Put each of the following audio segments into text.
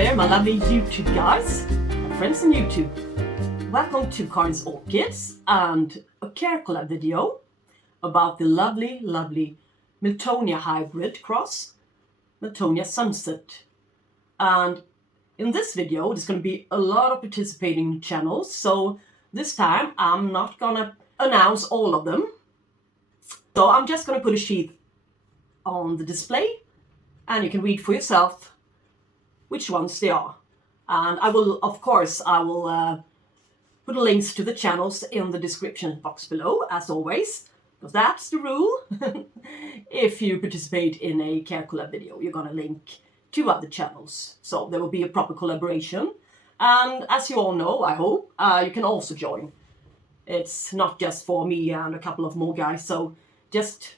there, my lovely YouTube guys and friends on YouTube. Welcome to Karin's Orchids and a care collab video about the lovely Miltonia hybrid cross, Miltonia Sunset. And in this video, there's going to be a lot of participating channels, so this time I'm not gonna announce all of them. So I'm just gonna put a sheet on the display and you can read for yourself which ones they are. And I will, of course, put links to the channels in the description box below, as always, because that's the rule. If you participate in a care collab video, you're gonna link to other channels, so there will be a proper collaboration. And as you all know, I hope, you can also join. It's not just for me and a couple of more guys, so just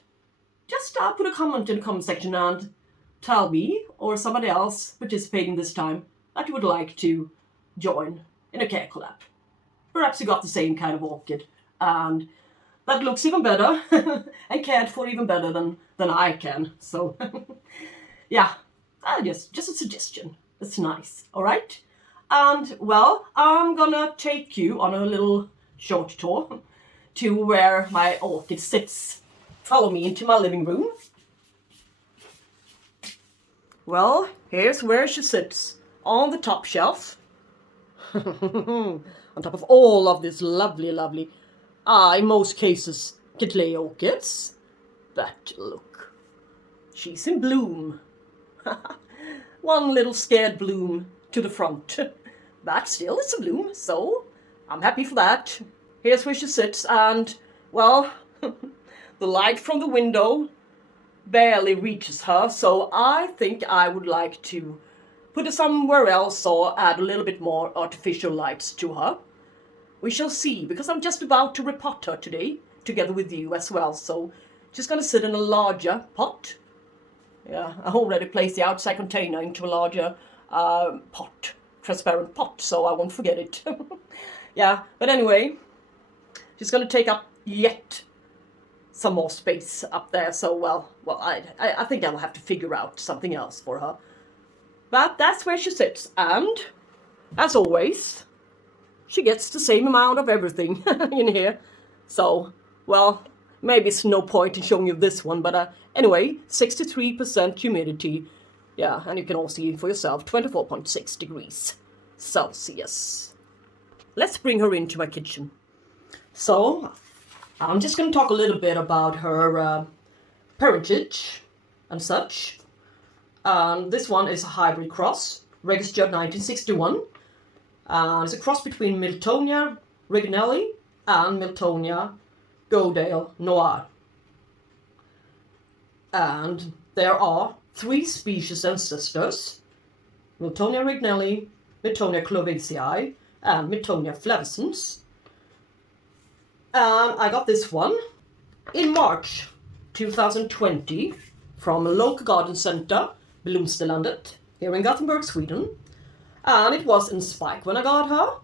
put a comment in the comment section and tell me or somebody else participating this time that you would like to join in a care collab. Perhaps you got the same kind of orchid and that looks even better and cared for even better than I can. So yeah, just a suggestion. It's nice, all right? And well, I'm gonna take you on a little short tour to where my orchid sits. Follow me into my living room. Well, here's where she sits, on the top shelf. On top of all of these lovely, in most cases, Cattleya orchids. But look, she's in bloom. One little scared bloom to the front. But still, it's a bloom, so I'm happy for that. Here's where she sits, and, well, the light from the window barely reaches her, so I think I would like to put her somewhere else or add a little bit more artificial lights to her. We shall see, because I'm just about to repot her today, together with you as well, so she's gonna sit in a larger pot. Yeah, I already placed the outside container into a larger pot, transparent pot, so I won't forget it. Yeah, but anyway, she's gonna take up yet some more space up there, so well, I think I will have to figure out something else for her. But that's where she sits, and as always, she gets the same amount of everything in here. So, well, maybe it's no point in showing you this one, but anyway, 63% humidity. Yeah, and you can all see for yourself, 24.6 degrees Celsius. Let's bring her into my kitchen. So, I'm just going to talk a little bit about her parentage and such. This one is a hybrid cross, registered 1961. It's a cross between Miltonia Regnelli and Miltonia Goldale Noir. And there are 3 species ancestors: Miltonia Regnelli, Miltonia clovacei, and Miltonia flavescens. And I got this one in March 2020 from a local garden center, Blomsterlandet, here in Gothenburg, Sweden. And it was in spike when I got her.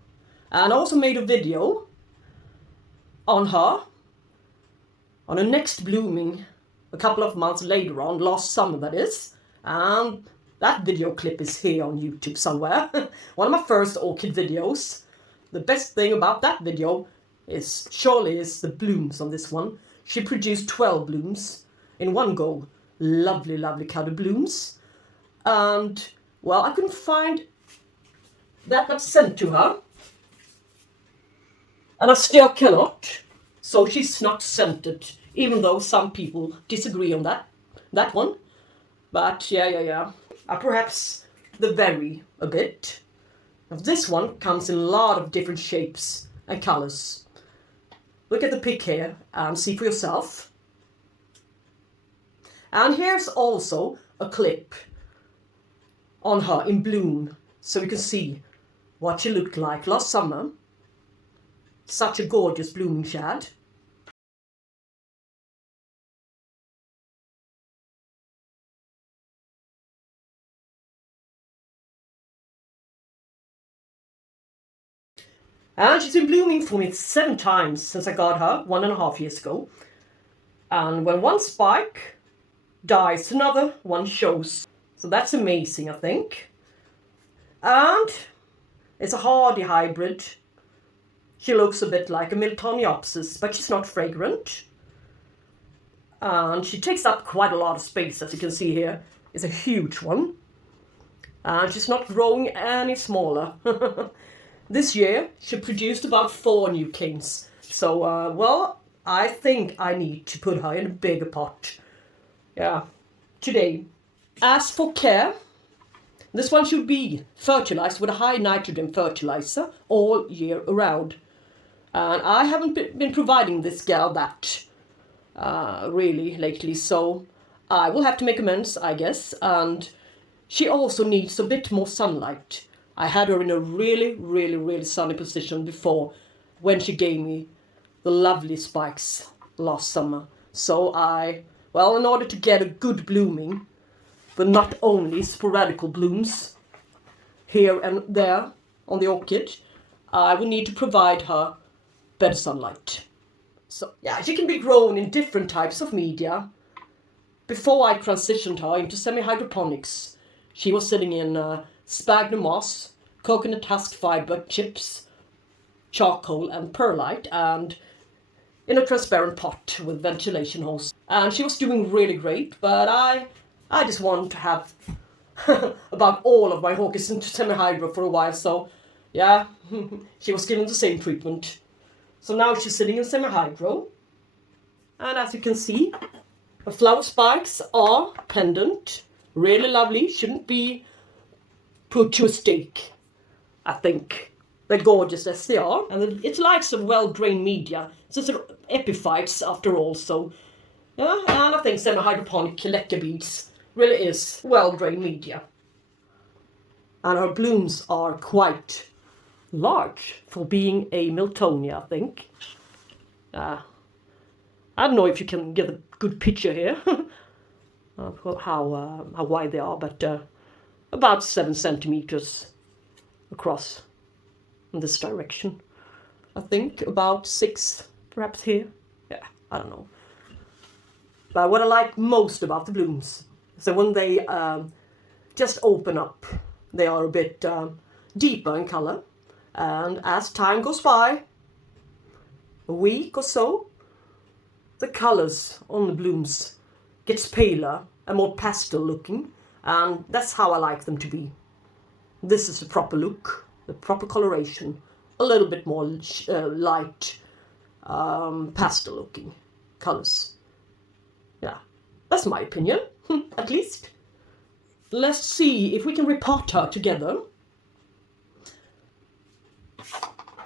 And I also made a video on her, on her next blooming a couple of months later on, last summer that is. And that video clip is here on YouTube somewhere. One of my first orchid videos. The best thing about that video is the blooms on this one. She produced 12 blooms in one go. Lovely colored blooms. And, well, I couldn't find that got sent to her. And I still cannot. So she's not sent it, even though some people disagree on that one. But, yeah. Perhaps they vary a bit. Now, this one comes in a lot of different shapes and colors. Look at the pic here and see for yourself. And here's also a clip on her in bloom, so you can see what she looked like last summer. Such a gorgeous blooming she had. And she's been blooming for me 7 times since I got her 1.5 years ago. And when one spike dies, another one shows. So that's amazing, I think. And it's a hardy hybrid. She looks a bit like a Miltonia, but she's not fragrant. And she takes up quite a lot of space, as you can see here. It's a huge one. And she's not growing any smaller. This year, she produced about 4 new canes. So, well, I think I need to put her in a bigger pot. Yeah, today. As for care, this one should be fertilized with a high nitrogen fertilizer all year around. And I haven't been providing this gal that really lately, so I will have to make amends, I guess. And she also needs a bit more sunlight. I had her in a really sunny position before, when she gave me the lovely spikes last summer. So well, in order to get a good blooming, but not only sporadical blooms here and there on the orchid, I will need to provide her better sunlight. So yeah, she can be grown in different types of media. Before I transitioned her into semi-hydroponics, she was sitting in sphagnum moss, coconut husk fiber chips, charcoal and perlite, and in a transparent pot with ventilation holes. And she was doing really great, but I just wanted to have about all of my orchids into semi-hydro for a while, so yeah, she was given the same treatment. So now she's sitting in semi-hydro, and as you can see, her flower spikes are pendant, really lovely, shouldn't be put to a stake, I think. They're gorgeous as they are, and it likes a well-drained media, so it's epiphytes after all, so yeah, and I think semi-hydroponic collector beads really is well-drained media. And her blooms are quite large for being a Miltonia, I think. I don't know if you can get a good picture here how wide they are, but about 7 centimeters across in this direction. I think about 6 perhaps here. Yeah, I don't know. But what I like most about the blooms is that when they just open up, they are a bit deeper in color. And as time goes by, a week or so, the colors on the blooms gets paler and more pastel looking, and that's how I like them to be. This is the proper look, the proper coloration, a little bit more light pastel looking colors. Yeah, that's my opinion, at least. Let's see if we can repot her together.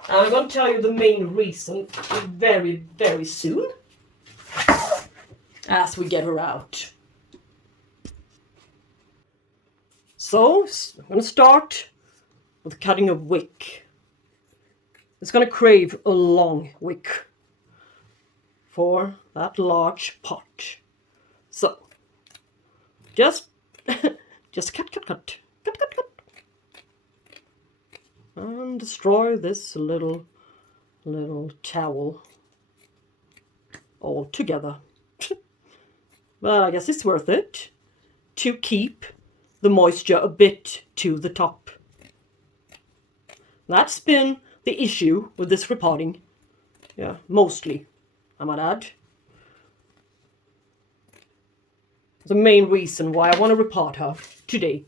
I'm going to tell you the main reason very soon, as we get her out. So, I'm going to start with cutting a wick. It's going to crave a long wick for that large pot. So, just cut. And destroy this little towel all together. But I guess it's worth it to keep the moisture a bit to the top. That's been the issue with this repotting. Yeah, mostly, I might add. The main reason why I want to repot her today.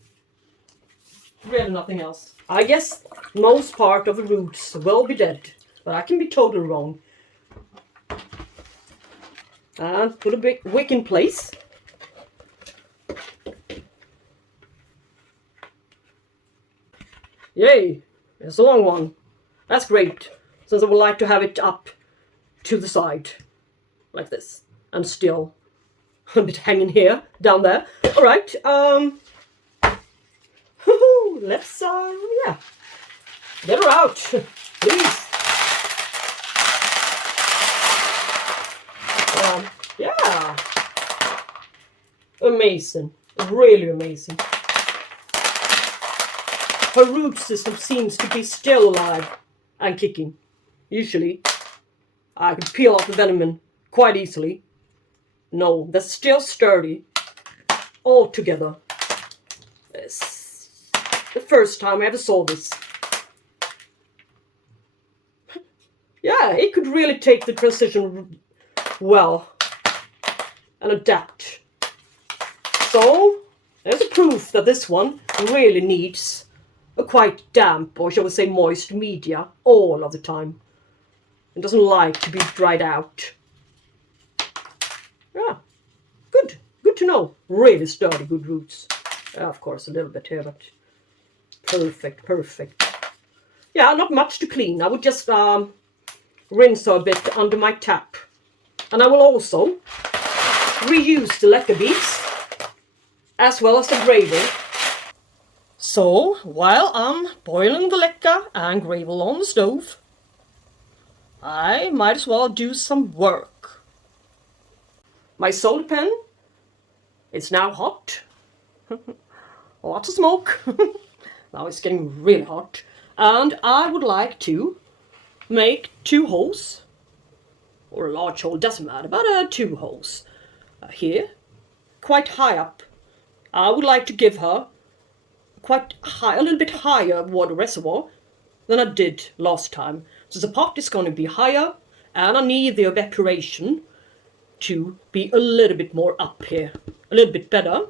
Really nothing else. I guess most part of the roots will be dead, but I can be totally wrong. And put a big wick in place. Yay! It's a long one. That's great, since I would like to have it up to the side, like this, and still a bit hanging here, down there. All right. Let's yeah, get her out, please. Yeah, amazing, really amazing. Her root system seems to be still alive and kicking. Usually, I could peel off the venom quite easily. No, that's still sturdy all together. the first time I ever saw this. Yeah, it could really take the transition well and adapt. So, there's a proof that this one really needs a quite damp, or shall we say moist media all of the time. It doesn't like to be dried out. Yeah, good to know. Really sturdy, good roots. Of course, a little bit here, but perfect. Yeah, not much to clean. I would just rinse her a bit under my tap. And I will also reuse the leca beads as well as the gravel. So, while I'm boiling the leca and gravel on the stove, I might as well do some work. My solar pen is now hot. Lots of smoke. Now it's getting really hot. And I would like to make 2 holes, or a large hole, doesn't matter, but 2 holes here, quite high up. I would like to give her quite high, a little bit higher water reservoir than I did last time. So the pot is going to be higher, and I need the evaporation to be a little bit more up here, a little bit better.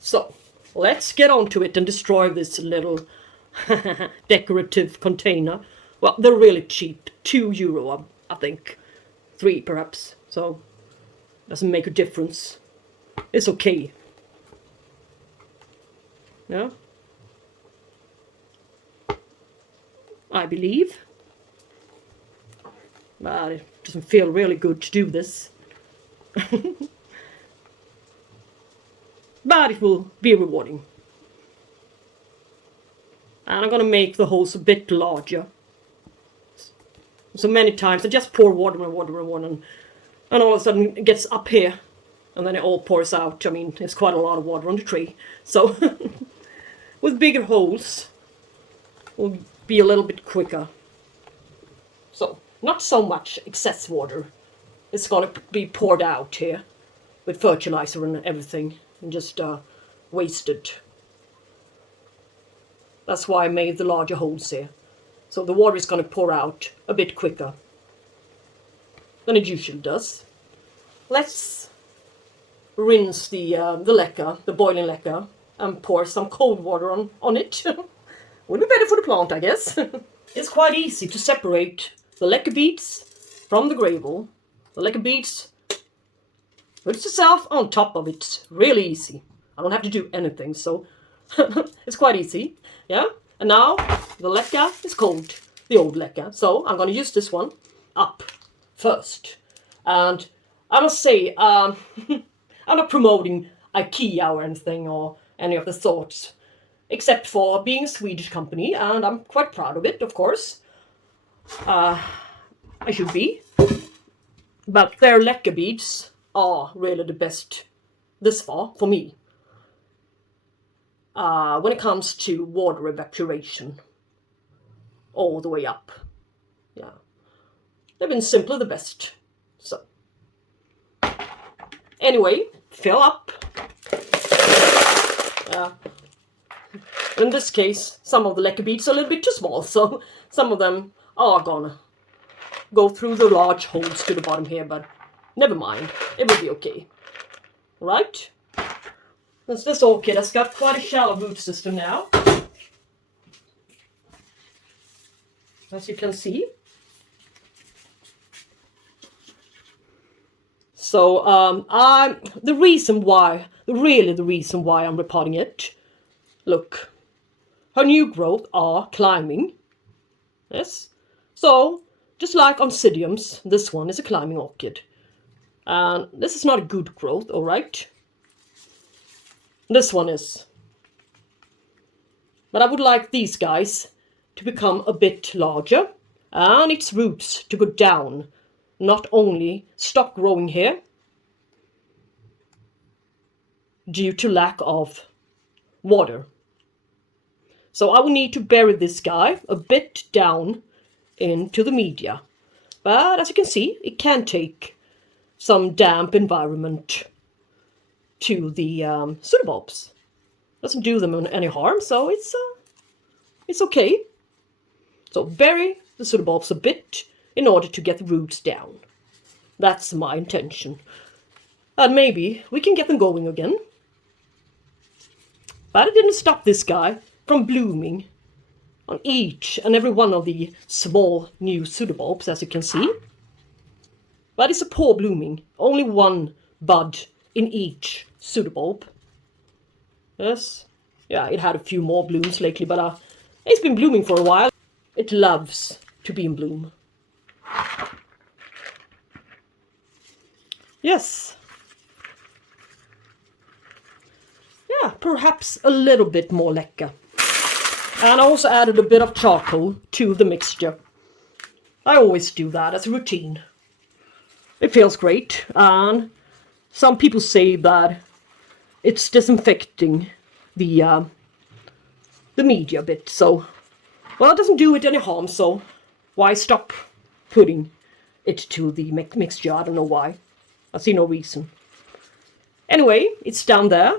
So let's get on to it and destroy this little decorative container. Well, they're really cheap, €2, I think, 3 perhaps, so doesn't make a difference. It's okay. Yeah, I believe. But it doesn't feel really good to do this. But it will be rewarding. And I'm going to make the holes a bit larger. So many times I just pour water and all of a sudden it gets up here and then it all pours out. I mean, there's quite a lot of water on the tree. So with bigger holes, will be a little bit quicker. So not so much excess water. It's going to be poured out here with fertilizer and everything and just wasted. That's why I made the larger holes here. So the water is going to pour out a bit quicker than it usually does. Let's rinse the leca, the boiling leca, and pour some cold water on it. Would be better for the plant, I guess. It's quite easy to separate the leca beads from the gravel. The leca beads puts itself on top of it. Really easy. I don't have to do anything, so it's quite easy. Yeah, and now the leca is cold, the old leca. So I'm going to use this one up first. And I must say, I'm not promoting IKEA or anything or any of the sorts, except for being a Swedish company, and I'm quite proud of it, of course. I should be. But their leca beads are really the best this far for me. When it comes to water evaporation, all the way up. Yeah, they've been simply the best. So, anyway, fill up. In this case, some of the leca beads are a little bit too small, so some of them are gonna go through the large holes to the bottom here, but never mind, it will be okay. Right? This orchid has got quite a shallow root system now, as you can see. So the reason why I'm repotting it, look, her new growth are climbing. Yes. So just like oncidiums, this one is a climbing orchid. And this is not a good growth, all right? This one is. But I would like these guys to become a bit larger and its roots to go down, not only stop growing here due to lack of water. So I will need to bury this guy a bit down into the media. But as you can see, it can take some damp environment to the pseudobulbs. Doesn't do them any harm, so it's okay. So bury the pseudobulbs a bit in order to get the roots down. That's my intention. And maybe we can get them going again. But it didn't stop this guy from blooming on each and every one of the small new pseudobulbs, as you can see. But it's a poor blooming. Only one bud in each pseudobulb. Yes. Yeah, it had a few more blooms lately, but it's been blooming for a while. It loves to be in bloom. Yes. Yeah, perhaps a little bit more lecker. And I also added a bit of charcoal to the mixture. I always do that as a routine. It feels great, and some people say that it's disinfecting the media a bit, so, well, it doesn't do it any harm, so why stop putting it to the mixture? I don't know why. I see no reason. Anyway, it's down there.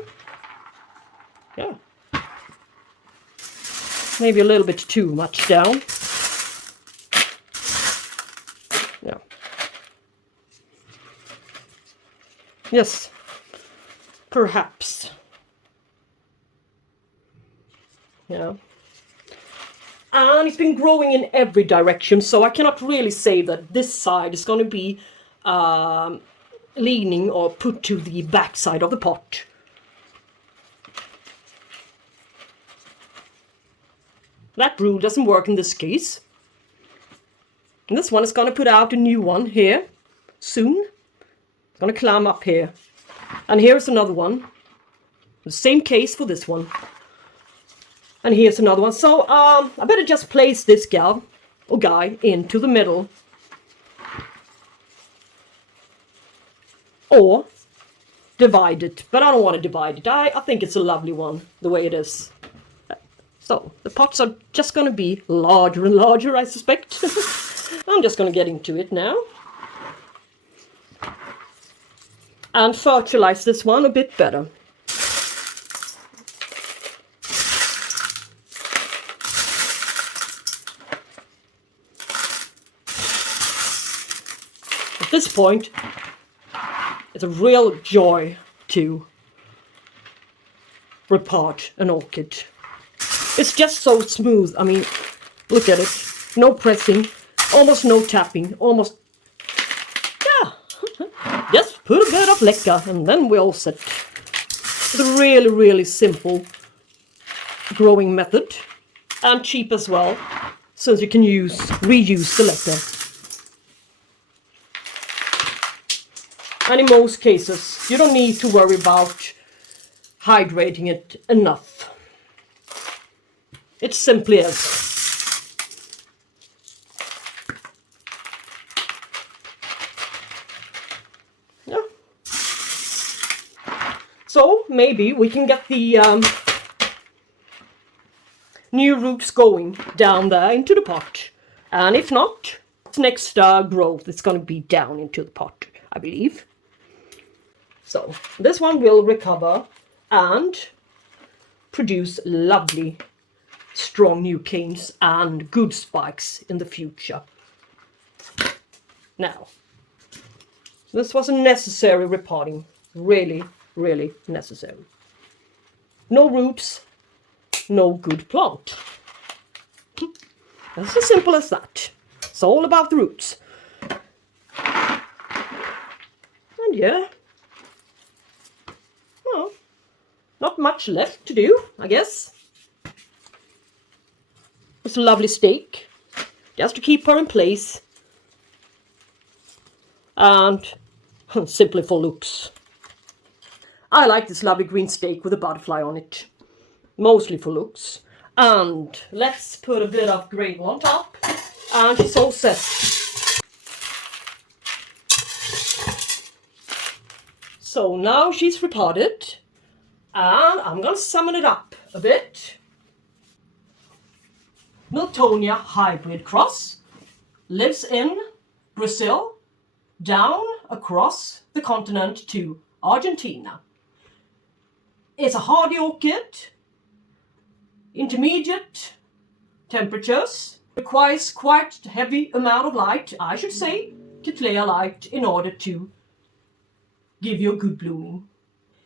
Yeah. Maybe a little bit too much down. Yeah. Yes. Perhaps. Yeah. And it's been growing in every direction, so I cannot really say that this side is going to be leaning or put to the back side of the pot. That rule doesn't work in this case. And this one is going to put out a new one here soon. It's going to climb up here. And here's another one. The same case for this one. And here's another one. So I better just place this gal or guy into the middle. Or divide it. But I don't want to divide it. I think it's a lovely one the way it is. So the pots are just going to be larger and larger, I suspect. I'm just going to get into it now. And fertilize this one a bit better. At this point, it's a real joy to repot an orchid. It's just so smooth. I mean, look at it. No pressing, almost no tapping, almost, yeah. Just put a bit of lecker and then we're all set. It's a really, really simple growing method and cheap as well, since you can reuse the lecker. And in most cases, you don't need to worry about hydrating it enough. It simply is. Yeah. So maybe we can get the new roots going down there into the pot. And if not, next growth is going to be down into the pot, I believe. So this one will recover and produce lovely strong new canes and good spikes in the future. Now, this was a necessary repotting. Really, really necessary. No roots, no good plant. It's as simple as that. It's all about the roots. And yeah, well, not much left to do, I guess. It's a lovely stake, just to keep her in place, and simply for looks. I like this lovely green stake with a butterfly on it, mostly for looks. And let's put a bit of gravel on top, and she's all set. So now she's repotted, and I'm gonna summon it up a bit. Miltonia hybrid cross, lives in Brazil, down across the continent to Argentina. It's a hardy orchid, intermediate temperatures. Requires quite a heavy amount of light, I should say, Cattleya light, in order to give you a good blooming.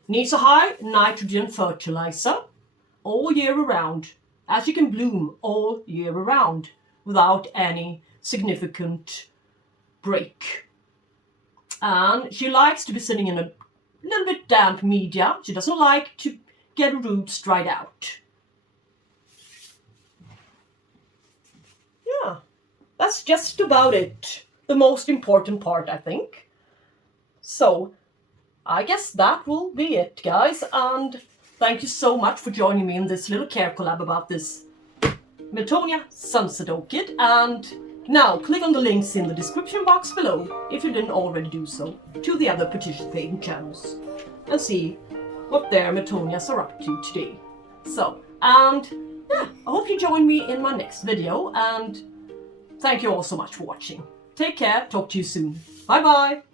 Needs a high nitrogen fertilizer all year around, as you can bloom all year around without any significant break. And she likes to be sitting in a little bit damp media. She doesn't like to get roots dried out. Yeah, that's just about it. The most important part, I think. So, I guess that will be it, guys. And thank you so much for joining me in this little care collab about this Miltonia Sunset Orchid. And now click on the links in the description box below, if you didn't already do so, to the other participating channels and see what their Miltonias are up to today. So, and yeah, I hope you join me in my next video, and thank you all so much for watching. Take care, talk to you soon. Bye bye!